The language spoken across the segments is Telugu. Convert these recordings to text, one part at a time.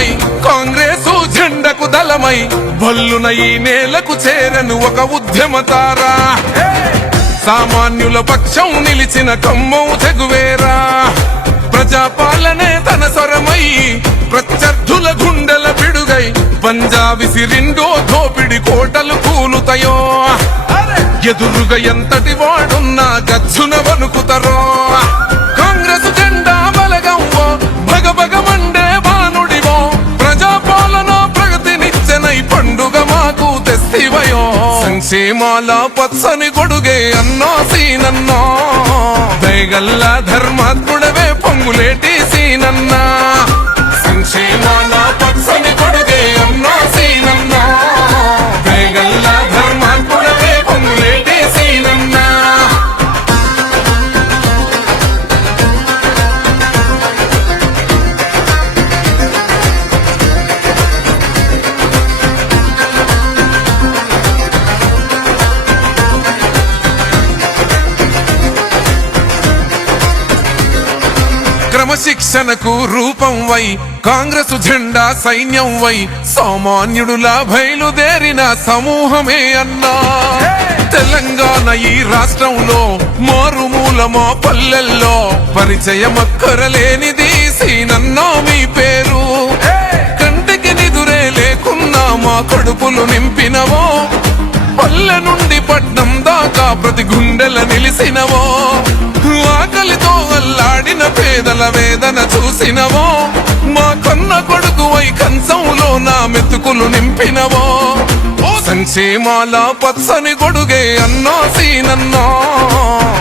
బలమై కాంగ్రెసు జెండకు దళమై భల్లున ఈ నేలకు చేరను ఒక ఉద్యమతారా సామాన్యుల పక్షం నిలిచిన కమ్మం తెగువేరా ప్రజాపాలనే తన స్వరమై ప్రత్యర్థుల గుండెల పిడుగై పంజా విసిరిండో దోపిడి కోటలు కూలుతాయో ఎదురుగా ఎంతటి వాడున్నా గచ్చున వణుకుతారో కాంగ్రెస్ జెండా బలగంవో భగభగ మండే బానుడివో ప్రజాపాలన ప్రగతినిచ్చనై పండుగ మాకు తెస్తివయో సంక్షేమాల పచ్చని గొడుగే అన్నో సీనన్నో దయగల్ల ధర్మాత్ముడవే పొంగులేటి సీనన్నా సంక్షేమాల పచ్చని గొడుగే అన్నో సీనన్నా దయగల్ల ధర్మాత్ముడవే పొంగులేటి సీనన్నా క్రమశిక్షణకు రూపం వై కాంగ్రెసు జెండా సైన్యం వై సామాన్యుడులా బయలుదేరిన సమూహమే అన్నా తెలంగాణ ఈ రాష్ట్రంలో మారుమూల మా పల్లెల్లో పరిచయమక్కరలేనిది సీనన్నో మీ పేరు కంటికి నిదురే లేకున్నా మా కడుపులు నింపినవో పల్లె నుండి పట్నం దాకా ప్రతి గుండెల నిలిసినవో ఆకలితో అల్లాడిన పేదల వేదన చూసినవో మా కన్న కొడుకువై కంచంలో నా మెతుకులు నింపినవో సంక్షేమాల పచ్చని గొడుగే అన్నో సీనన్నో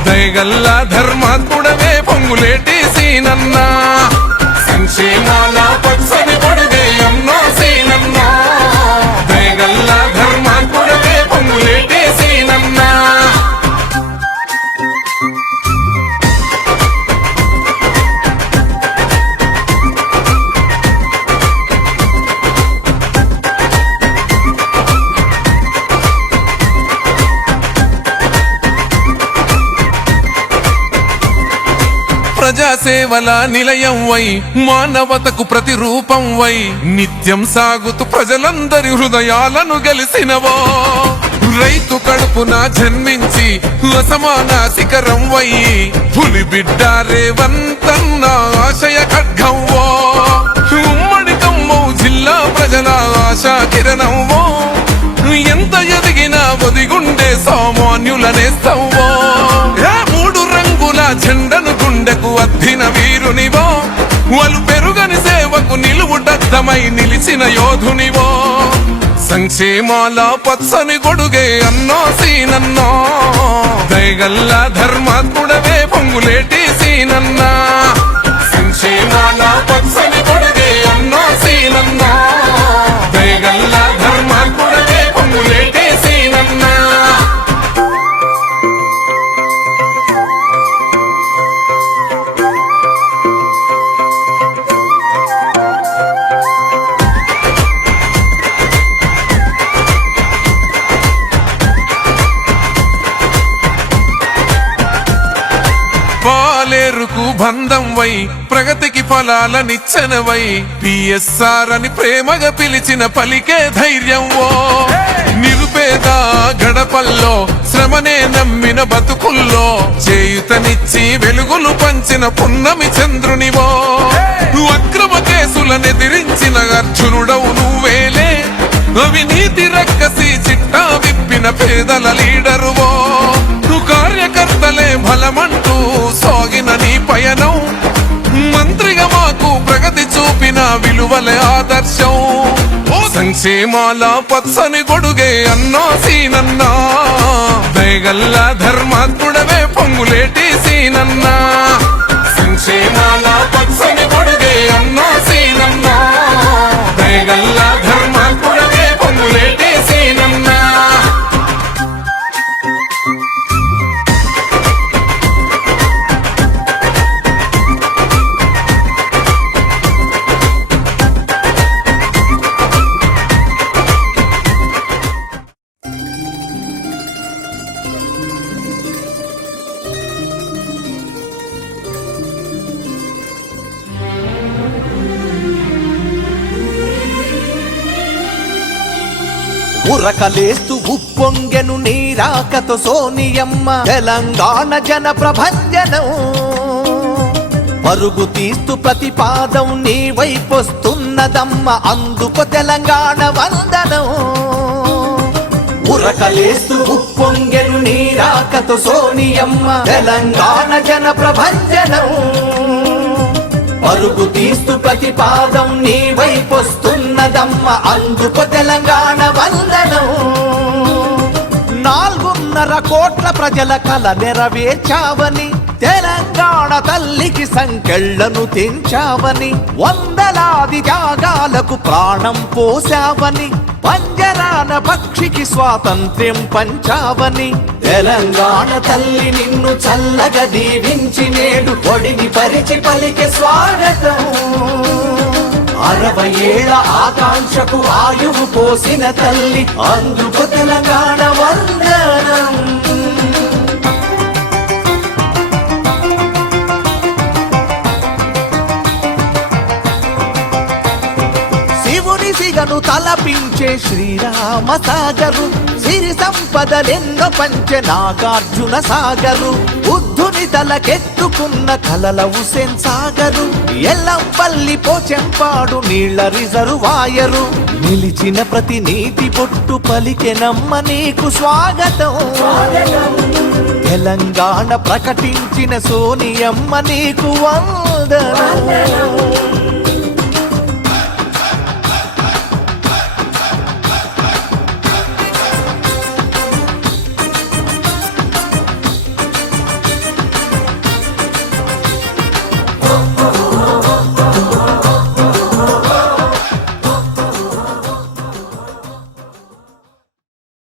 దయగల్ల ధర్మాత్ముడవే పొంగులేటి సీనన్నా సంక్షేమాల పచ్చని గొడుగే అన్నో సీనన్నో దయగల్ల ధర్మాత్ముడవే పొంగులేటి సీనన్నా ప్రజాసేవల నిలయం వై మానవతకు ప్రతిరూపం వై నిత్యం సాగుతూ ప్రజలందరి హృదయాలను గెలిసినవో రైతు కడుపున జన్మించి అసమాన శిఖరం వై పులి బిడ్డ రేవంతన్న ఆశయ ఖడ్గంవో ఉమ్మడి ఖమ్మం జిల్లా ప్రజల ఆశా కిరణంవో ఎంత ఎదిగినా ఒదిగుండే సామాన్యుల నేస్తవో మూడు రంగుల జెండను గుండెకు అద్దిన వీరునివో వాళ్ళు పెరుగని సేవకు నిలువుటద్దమై నిలిచిన యోధునివో సంక్షేమాల పచ్చని గొడుగే అన్నో సీనన్నో దయగల్ల ధర్మాత్ముడవే పొంగులేటి సీనన్నా సంక్షేమాల పచ్చని గొడుగే అన్నో సీనన్నో దయగల్ల ధర్మాత్ముడవే పొంగులేటి సీనన్నా పాలేరుకు బంధం వై ప్రగతికి ఫలాల నిచ్చెనవై పిఎస్ఆర్ అని ప్రేమగా పిలిచిన పలికే ధైర్యం ఓ నిరుపేద గడపల్లో శ్రమనే నమ్మిన బతుకుల్లో చేయుతనిచ్చి వెలుగులు పంచిన పున్నమి చంద్రునివో అక్రమ కేసులనెదిరించిన అర్జునుడవు నువ్వేలే అవినీతి రక్కసి చిట్టా విప్పిన పేదల లీడరువో కార్యకర్తలే బలమంటూ సాగిన నీ పయనం మంత్రిగా మాకు ప్రగతి చూపిన విలువలే ఆదర్శం సంక్షేమాల పచ్చని గొడుగే అన్నో సీనన్నా దయగల్ల ధర్మాత్ముడవే పొంగులేటి సీనన్నా సంక్షేమాల పచ్చని గొడుగే అన్నో సీనన్నా దయగల్ల ధర్మాత్ముడవే పొంగులేటి సీనన్నా ఉరకలేస్తూ ఉప్పొంగెను నీరాకతో సోనియమ్మ తెలంగాణ జన ప్రభంజనం పరుగు తీస్తూ ప్రతిపాదం నీ వైపొస్తున్నదమ్మ అందుకు తెలంగాణ వందనం ఉరకలేస్తూ ఉప్పొంగెను నీరాకతో సోనియమ్మ తెలంగాణ జన ప్రభంజనం పరుగు తీస్తూ ప్రతిపాదం నీ వైపొస్తున్నదమ్మ అందుకు తెలంగాణ వందనం 4.5 కోట్ల ప్రజల కల నెరవేర్చావని తెలంగాణ తల్లికి సంకెళ్లను తెంచావని వందలాది త్యాగాలకు ప్రాణం పోసావని పంజరాన పక్షికి స్వాతంత్ర్యం పంచావని తెలంగాణ తల్లి నిన్ను చల్లగా దీవించి నేడు ఒడిని పరిచి పలికే స్వాగతం 60 ఏళ్ల ఆకాంక్షకు ఆయువు పోసిన తల్లి అందుకు తెలంగాణ వందనం సిగను తలపించే శ్రీరామ సాగరు సిరి సంపదలెన్నో పంచె నాగార్జున సాగరు బుద్ధుని తలకెత్తుకున్న కలల హుసేన్ సాగరు ఎల్లంపల్లి పోచెంపాడు నీళ్ల రిజర్వాయరు నిలిచిన ప్రతి నీటి పొట్టు పలికెనమ్మ నీకు స్వాగతం తెలంగాణ ప్రకటించిన సోనియమ్మ నీకు వందనం